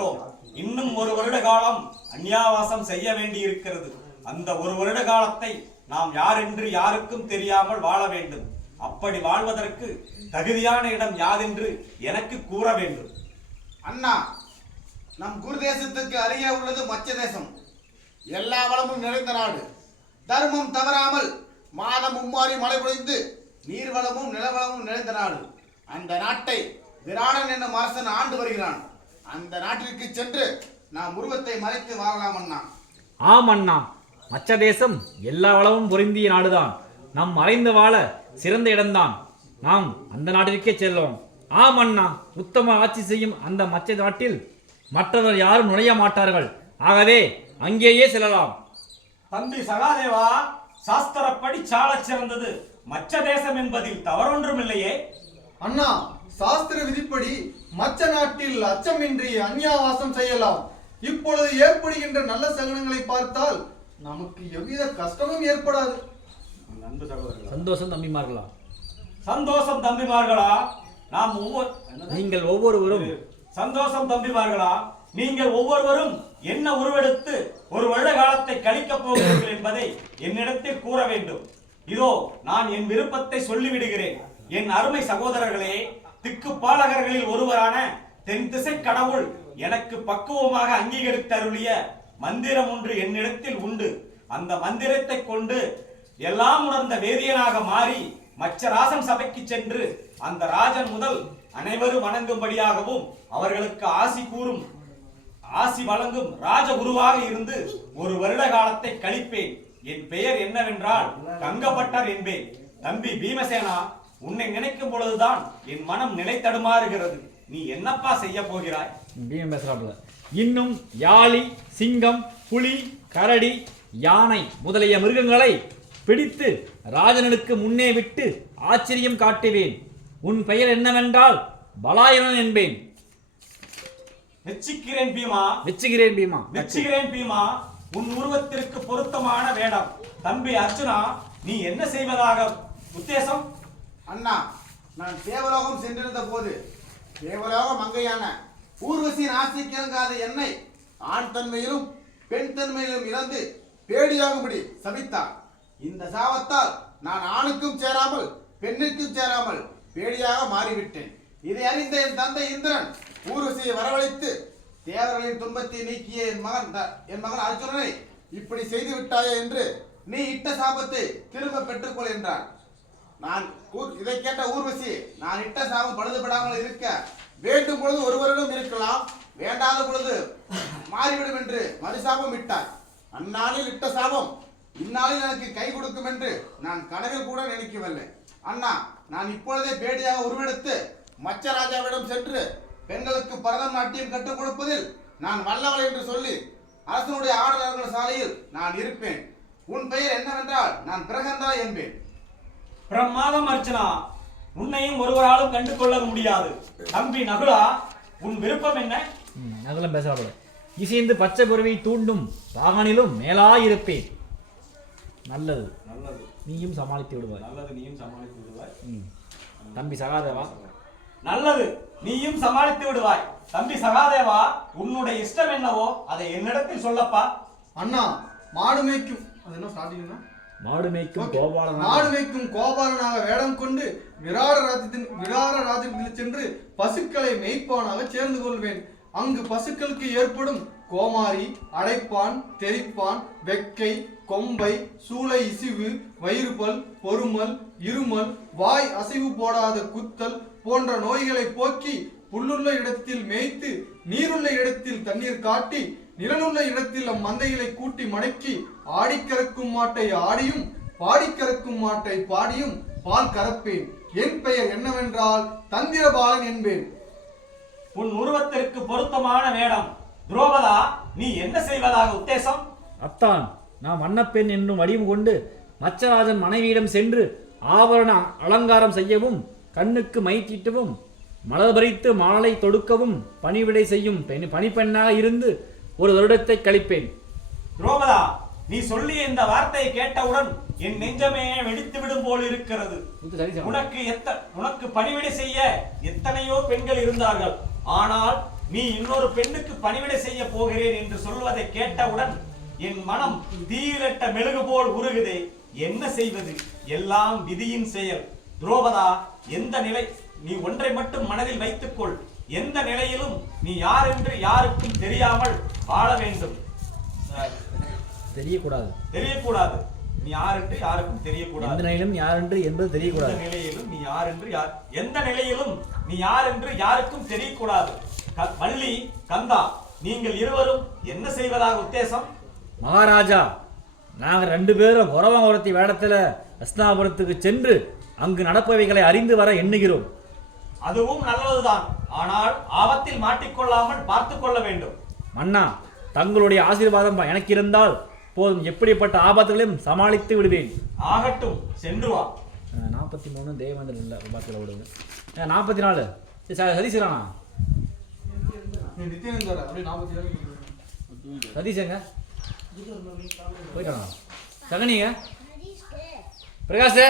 விட்டோம். இன்னும் 1 வருட காலம் அந்நியாவாசம் செய்ய வேண்டியிருக்கிறது. அந்த 1 வருட காலத்தை நாம் யார் என்று யாருக்கும் தெரியாமல் வாழ வேண்டும். அப்படி வாழ்வதற்கு தகுதியான இடம் யாதென்று எனக்கு கூற வேண்டும். அண்ணா, நம் குரு தேசத்துக்கு அருகே உள்ளது மச்ச தேசம். எல்லா வளமும் நிறைந்த நாடு. தர்மம் தவறாமல் மாதம் மும்மாறி மழை பொழிந்து நீர்வளமும் நிலவளமும் நிறைந்த நாடு. அந்த நாட்டை விராடன் என்னும் அரசன் ஆண்டு வருகிறான். அந்த நாட்டிற்கு சென்று நாம் உருவத்தை மறைத்து வாழலாம் அண்ணா. ஆம் அண்ணா, மச்ச தேசம் எல்லா வளமும் பொருந்திய நாடுதான். நாம் மறைந்து வாழ சிறந்த இடம்தான். நாம் அந்த நாட்டிற்கே செல்வோம். ஆம் அண்ணா, உத்தம ஆட்சி செய்யும் அந்த மச்ச நாட்டில் மற்றவர் யாரும் நுழைய மாட்டார்கள். ஆகவே அங்கேயே செல்லலாம். தம்பி சகாதேவா, சாஸ்திரப்படி சாலச் சிறந்தது மச்ச தேசம் என்பதில் தவறொன்றும் இல்லையே. அண்ணா, சாஸ்திர விதிப்படி மச்ச நாட்டில் அச்சமின்றி அந்நியாவாசம் செய்யலாம். இப்பொழுது ஏற்படுகின்ற நல்ல சகுனங்களை பார்த்தால் நமக்கு எவ்வித கஷ்டமும் ஏற்படாது. சந்தோஷம் தம்பிமார்களா? சந்தோஷம் தம்பிமார்களா? நீங்கள் ஒவ்வொருவரும் சந்தோஷம் தம்பிமார்களா? நீங்கள் ஒவ்வொருவரும் என்ன உருவெடுத்து 1 வருட காலத்தை கழிக்கப் போகிறீர்கள் என்பதை என்னிடத்தில் கூற வேண்டும். இதோ நான் என் விருப்பத்தை சொல்லிவிடுகிறேன். என் அருமை சகோதரர்களே, திக்குப்பாலகர்களில் ஒருவரான தென் திசை கடவுள் எனக்கு பக்குவமாக அங்கீகரித்தருளிய மந்திரம் ஒன்று என்னிடத்தில் உண்டு. அந்த மந்திரத்தை கொண்டு எல்லாம் உணர்ந்த வேதியனாக மாறி மச்சராசன் சபைக்கு சென்று அந்த ராஜன் முதல் அனைவரும் வணங்கும்படியாகவும் அவர்களுக்கு ஆசி வழங்கும் ராஜகுருவாக இருந்து 1 வருட காலத்தை கழிப்பேன். என் பெயர் என்னவென்றால் கங்கப்பட்டர் என்பேன். தம்பி பீமசேனா, உன்னை நினைக்கும் பொழுதுதான் என் மனம் நிலை தடுமாறுகிறது. நீ என்னப்பா செய்ய போகிறாய்? பீமன் பேசுறாப்புல. இன்னும் யாழி, சிங்கம், புலி, கரடி, யானை முதலிய மிருகங்களை பிடித்து ராஜனுக்கு முன்னே விட்டு ஆச்சரியம் காட்டுவேன். உன் பெயர் என்னவென்றால் பலாயனன் என்பேன். வெச்சிக்கிறேன் பீமா. வெச்சுகிறேன் பீமா. வெச்சுகிறேன் பீமா. உன் உருவத்திற்கு பொருத்தமான வேடம். தம்பி அர்ஜுனா, நீ என்ன செய்வதாக உத்தேசம்? அண்ணா, நான் தேவலோகம் சென்றிருந்த போது தேவலோகம் மங்கையான ஊர்வசியின் ஆசைக்கு இறங்காத என்னை ஆண் தன்மையிலும் பெண் தன்மையிலும் இழந்து பேடியாகும்படி சபித்தார். இந்த சாபத்தால் நான் ஆணுக்கும் சேராமல் பெண்ணுக்கும் சேராமல் பேடியாக மாறிவிட்டேன். இதை அறிந்த என் தந்தை இந்திரன் ஊர்வசியை வரவழைத்து தேவர்களின் துன்பத்தை நீக்கிய என் மகன் அர்ஜுனனை இப்படி செய்து விட்டாயே என்று நீ இட்ட சாபத்தை திரும்ப பெற்றுக்கொள் என்றான். நான் இதை கேட்ட ஊர்வசி, நான் இட்ட சாபம் பழுதுபடாமல் இருக்க வேண்டும் பொழுது 1 வருடம் இருக்கலாம், வேண்டாத பொழுது மாறிவிடும் என்று மறுசாபம் விட்டார். அந்நாளில் இட்ட சாபம் இந்நாளில் எனக்கு கை கொடுக்கும் என்று நான் கனவில் கூட நினைக்கவில்லை. அண்ணா, நான் இப்பொழுதே பேடியாக உருவெடுத்து மச்ச ராஜாவிடம் சென்று பெண்களுக்கு பரதம் நாட்டியம் கற்றுக் கொடுப்பதில் நான் வல்லவள் என்று சொல்லி அரசனுடைய ஆடலர்கள் சாலையில் நான் இருப்பேன். உன் பெயர் என்னவென்றால் நான் பிரகந்தா என்பேன். பிரமாதம் அர்ச்சனா, உன்னையும் ஒருவராலும் கண்டு கொள்ள முடியாது. தம்பி நகுலா, உன் விருப்பம் என்ன? நகுலம் பேசுறாப்புல. இசைந்து பச்சை குருவை தூண்டும் வாகனிலும் மேலாயிருப்பேன். நல்லது நல்லது, நீயும் சமாளித்து விடுவாய். நல்லது, நீயும் சமாளித்து விடுவாய். தம்பி சகாதேவா, நல்லது, நீயும் சமாளித்து விடுவாய். தம்பி சகாதேவா, உன்னுடைய இஷ்டம் என்னவோ அதை என்னிடத்தில் சொல்லப்பா. அண்ணா, மாடு மேய்க்கும் அது என்ன ஸ்டார்டிங்னா மாடு மேய்க்கும் கோபாலனாக வேடம் கொண்டு விரார ராஜ்யத்தில் சென்று பசுக்களை மேய்ப்பானாக சேர்ந்து கொள்வேன். அங்கு பசுக்களுக்கு ஏற்படும் கோமாரி, அடைப்பான், தெரிப்பான், வெக்கை, கொம்பை, சூளை இசிவு, வயிறுபல், பொறுமல், இருமல், வாய் அசைவு போடாத குத்தல் போன்ற நோய்களை போக்கி புல்லுள்ள இடத்தில் மேய்த்து நீருள்ள இடத்தில் தண்ணீர் காட்டி நிழலுள்ள இடத்தில் மந்தைகளை கூட்டி மடக்கி ஆடிக்கறக்கும் மாட்டை ஆடியும் பாடிக்கறக்கும் மாட்டை பாடியும் பால் கறப்பேன். என் பெயர் என்னவென்றால் தந்திரபாலன் என்பேன். உன் உருவத்திற்கு பொருத்தமான வேடம். துரோபதா, நீ என்ன செய்வதாக உத்தேசம்? அத்தான், நாம் அன்னப்பெண் என்னும் வடிவம் கொண்டு மச்சராஜன் மனைவியிடம் சென்று ஆபரண அலங்காரம் செய்யவும், கண்ணுக்கு மை தீட்டவும், மலர் பறித்து மாலை தொடுக்கவும் பணிவிடை செய்யும் பணிப்பெண்ணாக இருந்து 1 வருடத்தை கழிப்பேன். துரோபதா, நீ சொல்லிய இந்த வார்த்தையை கேட்டவுடன் என் நெஞ்சமே வெடித்து விடும் போல் இருக்கிறது. உனக்கு பணிவிடை செய்ய எத்தனையோ பெண்கள் இருந்தார்கள். ஆனால் நீ இன்னொரு பெண்ணுக்கு பணிவிடை செய்ய போகிறேன் என்று சொல்வதை கேட்டவுடன் என் மனம் தீயிலட்ட மெழுகு போல் உருகுதே. என்ன செய்வது? எல்லாம் விதியின் செயல். துரோபதா, எந்த நிலை நீ ஒன்றை மட்டும் மனதில் வைத்துக்கொள். எந்த நிலையிலும் நீ யார் என்று யாருக்கும் தெரியாமல் வாழ வேண்டும். தெரியக்கூடாது. தெரியக்கூடாது. நீ யார் என்று யாருக்கும் தெரியக்கூடாது. எந்த நிலையிலும் யார் என்று என்பது தெரியக்கூடாது. எந்த நிலையிலும் நீ யார் என்று எந்த நிலையிலும் நீ யார் என்று யாருக்கும் தெரியக்கூடாது. வள்ளி, கந்தா, நீங்கள் இருவரும் என்ன செய்வதாக உத்தேசம்? மகாராஜா, நாங்கள் 2 பேரும் குறவங்குறத்தி வேடத்துல ஹஸ்தினாபுரத்துக்கு சென்று அங்கு நடப்பவைகளை அறிந்து வர எண்ணுகிறோம். அதுவும் நல்லதுதான். ஆனால் ஆபத்தில் மாட்டிக்கொள்ளாமல் பார்த்துக் கொள்ள வேண்டும். மன்னா, தங்களுடைய ஆசீர்வாதம் எனக்கு இருந்தால் போதும். எப்படிப்பட்ட ஆபத்துகளையும் சமாளித்து விடுவேன். ஆகட்டும், சென்று வா. 43 தேவேந்திரன் இல்லை பாத்தில் விடுங்க. 44 சதீஷரானா? நித்யானந்தர் அப்படியே 47 சதீஷங்க போயிட்டானா? சகனிங்க பிரகாஷ்